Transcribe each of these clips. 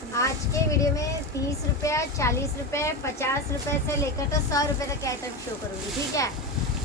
आज के वीडियो में 30 रुपये, 40 रुपये, 50 रुपये से लेकर तो 100 रुपये तक के आइटम शो करूँगी। ठीक है,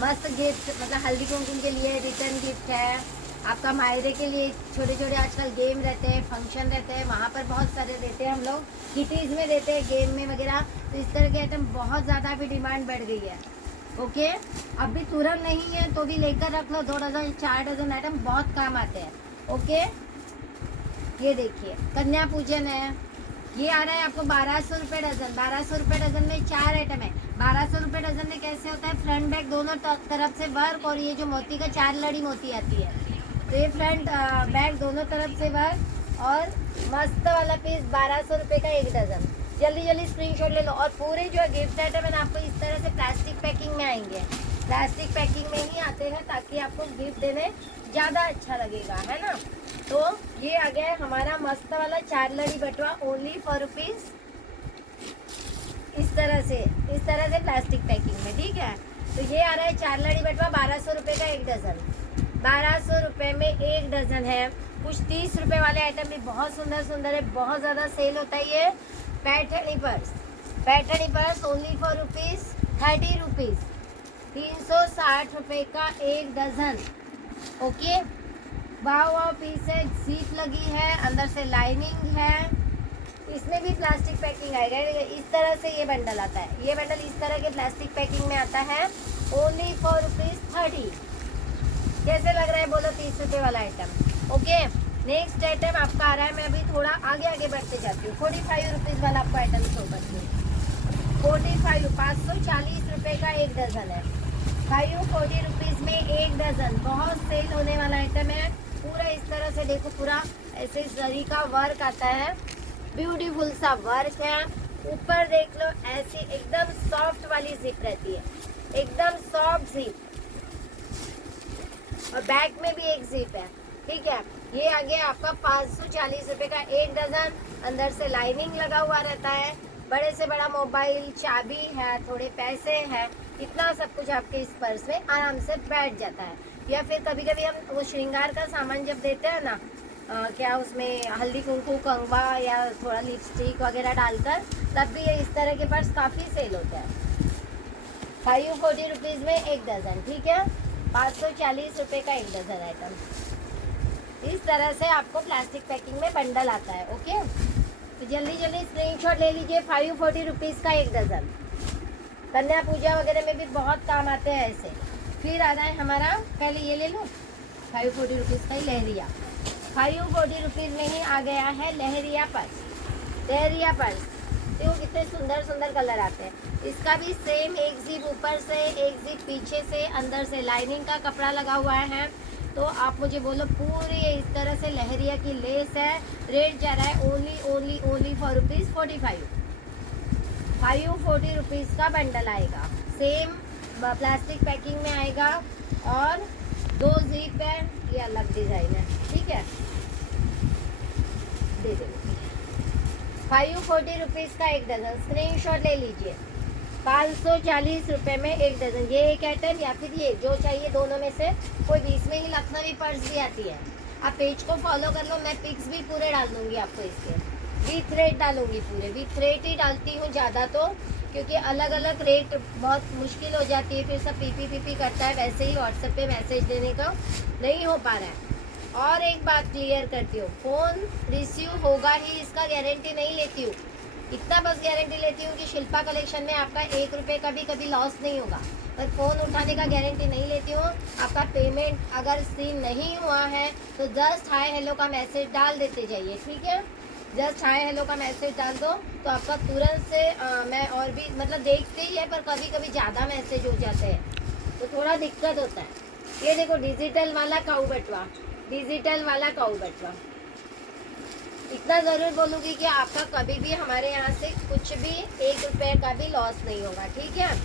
मस्त गिफ्ट, मतलब हल्दी कुमकुम के लिए रिटर्न गिफ्ट है, आपका मायरे के लिए छोटे छोटे आजकल गेम रहते हैं, फंक्शन रहते हैं, वहाँ पर बहुत सारे देते हैं हम लोग, किटीज़ में देते हैं गेम में वगैरह। तो इस तरह के आइटम बहुत ज़्यादा अभी डिमांड बढ़ गई है। ओके, अभी तुरंत नहीं है तो भी लेकर रख लो, 2 डज़न 4 डज़न आइटम बहुत काम आते हैं। ओके, ये देखिए कन्या पूजन है, ये आ रहा है आपको 1200 रुपये डज़न। 1200 रुपये डज़न में 4 आइटम है। 1200 रुपये डज़न में कैसे होता है, फ्रंट बैक दोनों तरफ से वर्क, और ये जो मोती का 4 लड़ी मोती आती है, तो ये फ्रंट बैक दोनों तरफ से वर्क, और मस्त वाला पीस 1200 रुपये का 1 डज़न। जल्दी जल्दी स्क्रीनशॉट ले लो। और पूरे जो गिफ्ट आइटम है ना, आपको इस तरह से प्लास्टिक पैकिंग में आएंगे, प्लास्टिक पैकिंग में ही आते हैं, ताकि आपको गिफ्ट देने ज़्यादा अच्छा लगेगा, है ना। तो ये आ गया है हमारा मस्त वाला 4 लड़ी बटुआ, ओनली फॉर रुपीज़, इस तरह से प्लास्टिक पैकिंग में। ठीक है, तो ये आ रहा है 4 लड़ी बटुआ 1200 रुपये का 1 डज़न। 1200 रुपये में 1 डज़न है। कुछ 30 रुपये वाले आइटम भी बहुत सुंदर सुंदर है, बहुत ज़्यादा सेल होता है। ये Paithani purse only for rupees 30 rupees, 360 रुपये का 1 डज़न। ओके, वाह पीस है, सीट लगी है, अंदर से लाइनिंग है, इसमें भी प्लास्टिक पैकिंग आएगा। इस तरह से ये बंडल आता है, ये बंडल इस तरह के प्लास्टिक पैकिंग में आता है, ओनली फॉर रुपीज़ 30। कैसे लग रहा है बोलो, 30 रुपये वाला आइटम। ओके, नेक्स्ट आइटम आपका आ रहा है, मैं अभी थोड़ा आगे आगे बढ़ते जाती हूँ। 45 रुपीज़ वाला आपको आइटम शो करती हूँ। 45, 540 रुपये का 1 डज़न है। 540 रुपीज़ में 1 डज़न, बहुत सेल होने वाला आइटम है। पूरा इस तरह से देखो, पूरा ऐसे जरी का वर्क आता है, ब्यूटीफुल सा वर्क है। ऊपर देख लो, ऐसी एकदम सॉफ्ट वाली जिप रहती है, एकदम सॉफ्ट जिप, और बैक में भी एक जिप है। ठीक है, ये आ गया आपका 540 रुपये का 1 डज़न। अंदर से लाइनिंग लगा हुआ रहता है, बड़े से बड़ा मोबाइल, चाबी है, थोड़े पैसे हैं, इतना सब कुछ आपके इस पर्स में आराम से बैठ जाता है। या फिर कभी कभी हम वो श्रृंगार का सामान जब देते हैं ना, क्या उसमें हल्दी कुमकुम, कंगवा या थोड़ा लिपस्टिक वगैरह डालकर, तब भी ये इस तरह के पर्स काफ़ी सेल होते हैं। 540 रुपीज़ में 1 डज़न। ठीक है, 540 रुपये का 1 डज़न आइटम। इस तरह से आपको प्लास्टिक पैकिंग में बंडल आता है। ओके, तो जल्दी जल्दी स्क्रीनशॉट ले लीजिए। 540 रुपीज़ का 1 डज़न, कन्या पूजा वगैरह में भी बहुत काम आते हैं ऐसे। फिर आ रहा है हमारा, पहले ये ले लो, 540 रुपीज़ का ही लहरिया। 540 रुपीज़ में ही आ गया है लहरिया पर्स। देखो कितने सुंदर सुंदर कलर आते हैं। इसका भी सेम, एक जिप ऊपर से, एक जिप पीछे से, अंदर से लाइनिंग का कपड़ा लगा हुआ है। तो आप मुझे बोलो, पूरी इस तरह से लहरिया की लेस है। रेट जा रहा है ओनली फॉर रुपीज़ 45। 540 रुपीज़ का बंडल आएगा, सेम प्लास्टिक पैकिंग में आएगा, और 2 जिप है, ये अलग डिज़ाइन है। ठीक है, दे दे 540 रुपीज़ का 1 डज़न, स्क्रीनशॉट ले लीजिए। 540 रुपये में 1 डज़न, ये एक आइटम, या फिर ये जो चाहिए दोनों में से कोई। बीच में ही लखनवी पर्स भी आती है, आप पेज को फॉलो कर लो, मैं पिक्स भी पूरे डाल दूँगी आपको इसके, विथ रेट डालूंगी, पूरे विथ रेट ही डालती हूँ ज़्यादा, तो क्योंकि अलग अलग रेट बहुत मुश्किल हो जाती है, फिर सब पीपी करता है, वैसे ही व्हाट्सएप पे मैसेज देने का नहीं हो पा रहा है। और एक बात क्लियर करती हूँ, फ़ोन रिसीव होगा ही, इसका गारंटी नहीं लेती हूँ। इतना बस गारंटी लेती हूँ कि शिल्पा कलेक्शन में आपका 1 रुपये का भी कभी लॉस नहीं होगा, पर फ़ोन उठाने का गारंटी नहीं लेती हूँ। आपका पेमेंट अगर सीन नहीं हुआ है तो जस्ट हाय हेलो का मैसेज डाल देते जाइए। ठीक है, जस्ट हाय हेलो का मैसेज डाल दो, तो आपका तुरंत से मैं और भी मतलब देखते ही है, पर कभी कभी ज़्यादा मैसेज हो जाते हैं तो थोड़ा दिक्कत होता है। ये देखो डिजिटल वाला काऊ बटवा, इतना ज़रूर बोलूँगी कि आपका कभी भी हमारे यहाँ से कुछ भी 1 रुपये का भी लॉस नहीं होगा। ठीक है,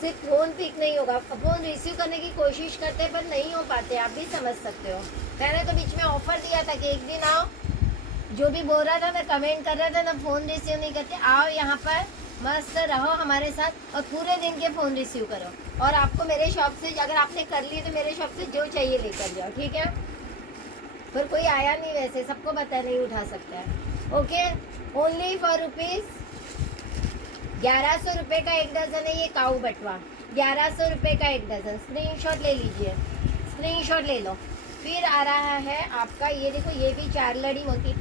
सिर्फ फ़ोन पिक नहीं होगा, फ़ोन रिसीव करने की कोशिश करते हैं पर नहीं हो पाते, आप भी समझ सकते हो। मैंने तो बीच में ऑफ़र दिया था कि एक दिन आओ, जो भी बोल रहा था, मैं कमेंट कर रहा था ना, फ़ोन रिसीव नहीं करते, आओ यहाँ पर मस्त रहो हमारे साथ, और पूरे दिन के फ़ोन रिसीव करो, और आपको मेरे शॉप से, अगर आपने कर लिए तो मेरे शॉप से जो चाहिए लेकर जाओ। ठीक है, पर कोई आया नहीं, वैसे सबको पता नहीं उठा सकता है। ओके, ओनली फॉर रुपीज 1100 रुपये का एक डजन है ये काऊ बटवा। 1100 रुपये का एक डजन, स्क्रीनशॉट ले लीजिए, स्क्रीनशॉट ले लो। फिर आ रहा है आपका ये देखो, ये भी 4 लड़ी मोती,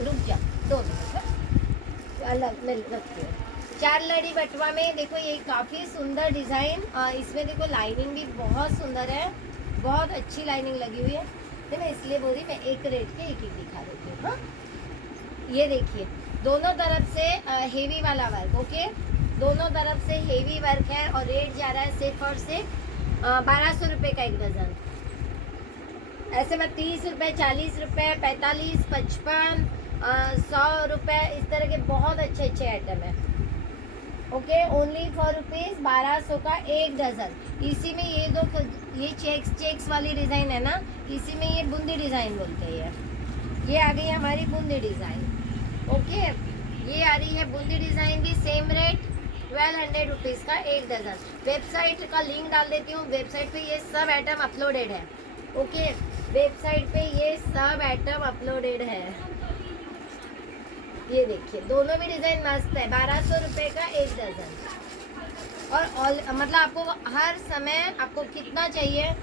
रुक जा 2 मिनट, अलग मिल रखती है। 4 लड़ी बटवा में देखो ये काफ़ी सुंदर डिज़ाइन, इसमें देखो लाइनिंग भी बहुत सुंदर है, बहुत अच्छी लाइनिंग लगी हुई है। तो मैं इसलिए बोल रही, मैं एक रेट के एक दिखा देती हूँ। हाँ, ये देखिए दोनों तरफ से हेवी वाला वर्क। ओके, दोनों तरफ से हेवी वर्क है और रेट जा रहा है सिर्फ और सिर्फ 1200 रुपये का एक डजन। ऐसे में 30 रुपये, 40 रुपये, 45, 55, 100 रुपये, इस तरह के बहुत अच्छे अच्छे आइटम है। ओके, ओनली फॉर रुपीज़ 1200 का एक डजन। इसी में ये दो, ये चेक्स वाली डिज़ाइन है ना, इसी में ये बूंदी डिज़ाइन बोलते हैं। ये आ गई हमारी बूंदी डिज़ाइन। ओके, ये आ रही है बूंदी डिज़ाइन भी, सेम रेट 1200 रुपीज़ का एक डजन। वेबसाइट का लिंक डाल देती हूँ, वेबसाइट पे ये सब आइटम अपलोडेड है। ओके, वेबसाइट पे ये सब आइटम अपलोडेड है। ये देखिए दोनों भी डिज़ाइन मस्त है। 1200 रुपये का एक डजन। और मतलब आपको हर समय आपको कितना चाहिए,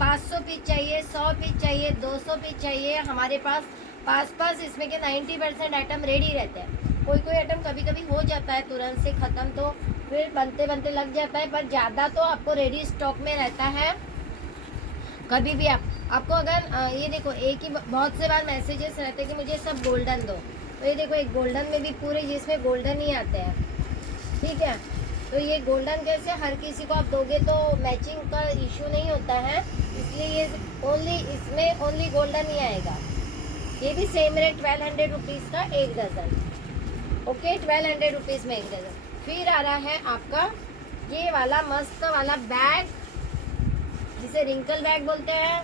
500 पीस चाहिए, 100 पीस चाहिए, 200 पीस चाहिए, हमारे पास इसमें के 90% आइटम रेडी रहते हैं। कोई आइटम कभी कभी हो जाता है तुरंत से ख़त्म, तो फिर बनते बनते लग जाता है, पर ज़्यादा तो आपको रेडी स्टॉक में रहता है। कभी भी आपको अगर ये देखो, एक ही बहुत से बार मैसेजेस रहते हैं कि मुझे सब गोल्डन दो, तो ये देखो एक गोल्डन में भी पूरे जिसमें गोल्डन ही आते हैं। ठीक है, तो ये गोल्डन कैसे हर किसी को आप दोगे तो मैचिंग का इशू नहीं होता है, इसलिए ये इसमें ओनली गोल्डन ही आएगा। ये भी सेम रेट 1200 रुपीज़ का एक डजन। ओके, 1200 रुपीज़ में एक डजन। फिर आ रहा है आपका ये वाला मस्त वाला बैग, जिसे रिंकल बैग बोलते हैं,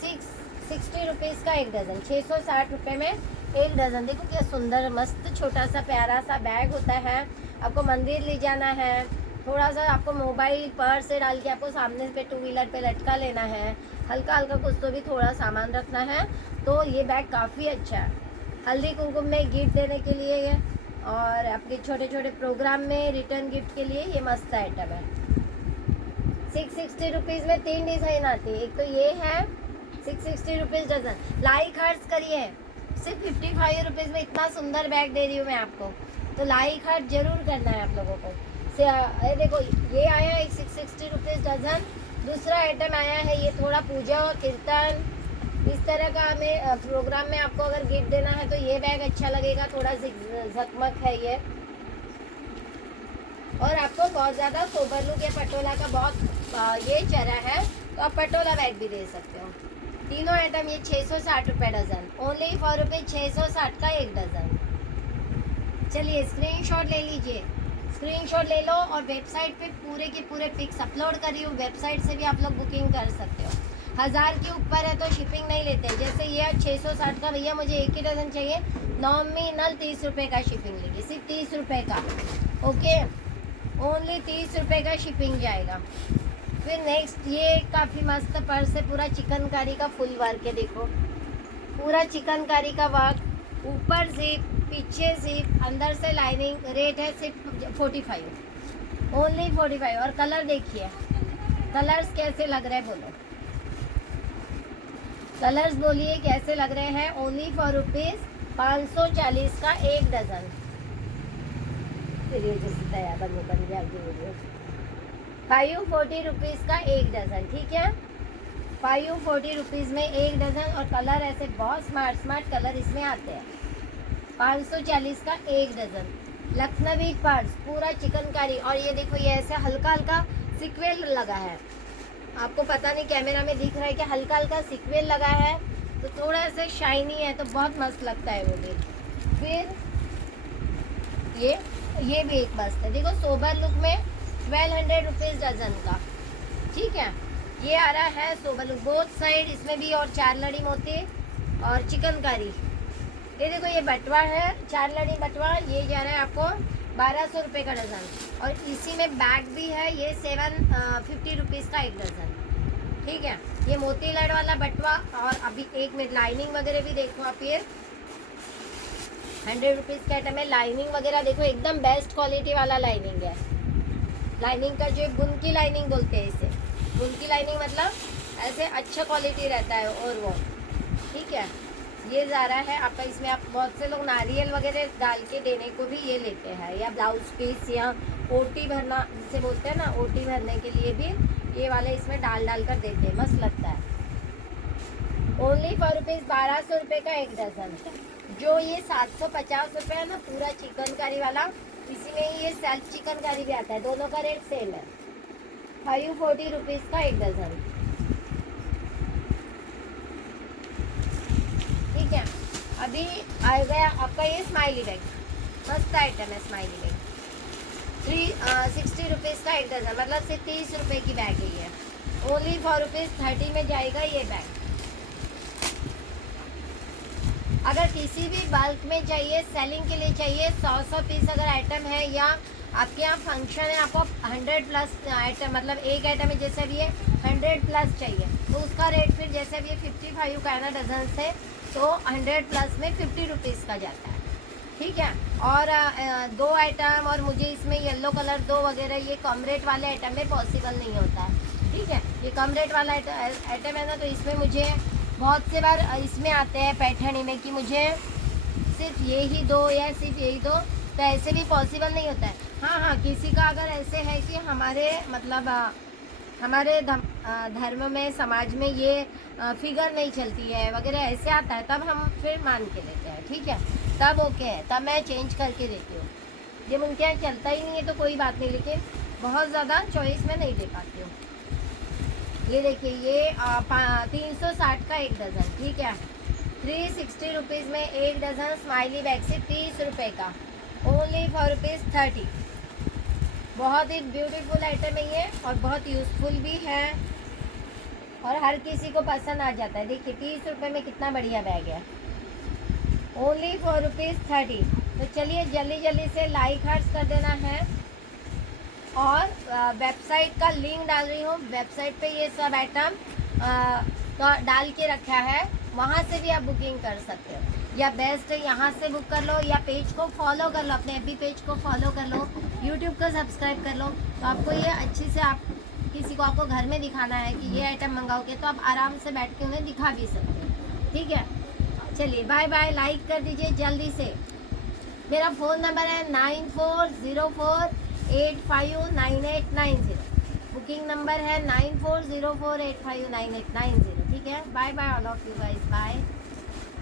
60 रुपीज़ का एक डजन, 660 रुपये में एक डजन। देखो क्या सुंदर मस्त छोटा सा प्यारा सा बैग होता है। आपको मंदिर ले जाना है, थोड़ा सा आपको मोबाइल पर्स से डाल के आपको सामने पे 2 व्हीलर पे लटका लेना है, हल्का हल्का कुछ तो भी थोड़ा सामान रखना है, तो ये बैग काफ़ी अच्छा है। हल्दी कुमकुम में गिफ्ट देने के लिए ये, और आपके छोटे छोटे प्रोग्राम में रिटर्न गिफ्ट के लिए ये मस्त आइटम है। 660 रुपीज़ में 3 डिज़ाइन आती है। एक तो ये है 660 रुपीज़ डजन। लाइक हर्ट्स करिए, सिर्फ 55 रुपीज़ में इतना सुंदर बैग दे रही हूँ मैं आपको, तो लाइक हर्ट जरूर करना है आप लोगों को। ये देखो ये आया है 660 रुपीज़ डजन। दूसरा आइटम आया है ये थोड़ा पूजा और कीर्तन इस तरह का हमें प्रोग्राम में आपको अगर गिफ्ट देना है तो ये बैग अच्छा लगेगा, थोड़ा झकमक है ये, और आपको बहुत ज़्यादा सोबर लुक या पटोला का बहुत ये चरा है, तो आप पटोला बैग भी दे सकते हो। तीनों आइटम ये 660 रुपये डजन, ओनली फॉर रुपये 660 का एक डजन। चलिए स्क्रीनशॉट ले लीजिए, स्क्रीनशॉट ले लो, और वेबसाइट पे पूरे के पूरे पिक्स अपलोड करी हूँ, वेबसाइट से भी आप लोग बुकिंग कर सकते हो। 1000 के ऊपर है तो शिपिंग नहीं लेते। जैसे ये 660 का, भैया मुझे एक ही डजन चाहिए, नॉमिनल 30 रुपये का शिपिंग लेंगे, सिर्फ 30 रुपये का। ओके, ओनली 30 रुपये का शिपिंग जाएगा। फिर नेक्स्ट ये काफ़ी मस्त पर्स है, पूरा चिकनकारी का फुल वर्क है, देखो पूरा चिकनकारी का वर्क, ऊपर जिप, पीछे जिप, अंदर से लाइनिंग। रेट है सिर्फ 45, ओनली 45। और कलर देखिए, कलर्स कैसे लग रहे हैं बोलो, कलर्स बोलिए कैसे लग रहे हैं। ओनली फॉर रुपीज़ 540 का एक डजन। चलिए जैसे तैयार बन गया 540 रुपीज़ का एक डजन। ठीक है, 540 रुपीज़ में एक डजन, और कलर ऐसे बहुत स्मार्ट कलर इसमें आते हैं। 540 का एक डजन। लखनवी पर्स पूरा चिकनकारी, और ये देखो ये ऐसे हल्का हल्का सिक्वेल लगा है, आपको पता नहीं कैमरा में दिख रहा है कि हल्का हल्का सिक्वेल लगा है, तो थोड़ा सा शाइनी है, तो बहुत मस्त लगता है वो भी। फिर ये भी एक मस्त है, देखो सोबर लुक में 1200 रुपीज़ डजन का। ठीक है, ये आ रहा है सोबर लुक, बोथ साइड इसमें भी, और 4 लड़ी मोती और चिकनकारी। ये देखो ये बटवा है, 4 लड़ी बटवा, ये जा रहा है आपको 1200 रुपये का डजन, और इसी में बैग भी है, ये 750 रुपीज़ का एक डजन। ठीक है, ये मोती लड़ वाला बटवा। और अभी एक मिनट, लाइनिंग वगैरह भी देखो आप, ये 100 रुपीज़ का आइटम है। लाइनिंग वगैरह देखो, एकदम बेस्ट क्वालिटी वाला लाइनिंग है। लाइनिंग का जो बुन की लाइनिंग बोलते हैं इसे, बुन की लाइनिंग मतलब ऐसे अच्छा क्वालिटी रहता है। और वो ठीक है, ये ज़ारा है आपका। इसमें आप बहुत से लोग नारियल वगैरह डाल के देने को भी ये लेते हैं, या ब्लाउज पीस या ओटी भरना जिसे बोलते हैं ना, ओटी भरने के लिए भी ये वाले इसमें डाल कर देते हैं, मस्त लगता है। ओनली फॉर रुपीज़ 1200 रुपये का एक डजन। जो ये 750 रुपये है ना पूरा चिकनकारी वाला, इसी में ही ये सेल्फ चिकनकारी भी आता है, दोनों का रेट सेम है। 540 रुपीज़ का एक डजन। ठीक है, अभी आ गया आपका ये स्माइली बैग, मस्त आइटम है स्माइली बैग। 360 रुपीज़ का एक डजन, मतलब सिर्फ 30 रुपये की बैग है ये। ओनली फॉर रुपीज़ 30 में जाएगा ये बैग। अगर किसी भी बल्क में चाहिए, सेलिंग के लिए चाहिए, 100 पीस अगर आइटम है, या आपके यहाँ फंक्शन है, आपको 100 प्लस आइटम, मतलब एक आइटम है जैसे भी ये 100 प्लस चाहिए, तो उसका रेट फिर जैसे भी 55 का है ना डजन से, तो 100 प्लस में 50 रुपीज़ का जाता है। ठीक है, और 2 आइटम, और मुझे इसमें येलो कलर 2 वगैरह, ये कम रेट वाले आइटम में पॉसिबल नहीं होता है। ठीक है, ये कम रेट वाला आइटम है ना, तो इसमें मुझे बहुत से बार इसमें आते हैं पैठनी में कि मुझे सिर्फ यही दो या सिर्फ यही दो, तो ऐसे भी पॉसिबल नहीं होता है। हाँ, किसी का अगर ऐसे है कि हमारे मतलब हमारे धर्म में, समाज में ये फिगर नहीं चलती है वगैरह, ऐसे आता है, तब हम फिर मान के लेते हैं। ठीक है, तब ओके है, तब मैं चेंज करके देती हूँ। जब उनके यहाँ चलता ही नहीं है तो कोई बात नहीं, लेकिन बहुत ज़्यादा चॉइस में नहीं दे पाती हूँ। ये देखिए, ये 360 का एक डज़न। ठीक है, 360 रुपीज़ में एक डज़न स्माइली बैग से 30 रुपये का, ओनली फॉर रुपीज़ 30। बहुत ही ब्यूटीफुल आइटम है ये, और बहुत यूज़फुल भी है, और हर किसी को पसंद आ जाता है। देखिए 30 रुपये में कितना बढ़िया बैग है, ओनली फॉर रुपीज़ 30। तो चलिए जल्दी से लाइक हार्ट्स कर देना है, और वेबसाइट का लिंक डाल रही हूँ। वेबसाइट पे ये सब आइटम डाल के रखा है, वहाँ से भी आप बुकिंग कर सकते हो, या बेस्ट है यहाँ से बुक कर लो, या पेज को फॉलो कर लो, अपने एफबी पेज को फॉलो कर लो, यूट्यूब को सब्सक्राइब कर लो। तो आपको ये अच्छी से, आप किसी को आपको घर में दिखाना है कि ये आइटम मंगाओगे, तो आप आराम से बैठ के उन्हें दिखा भी सकते हो। ठीक है, चलिए बाय बाय, लाइक कर दीजिए जल्दी से। मेरा फ़ोन नंबर है 9404859890। बुकिंग नंबर है 9404859890। ठीक है, bye bye all of you guys, bye.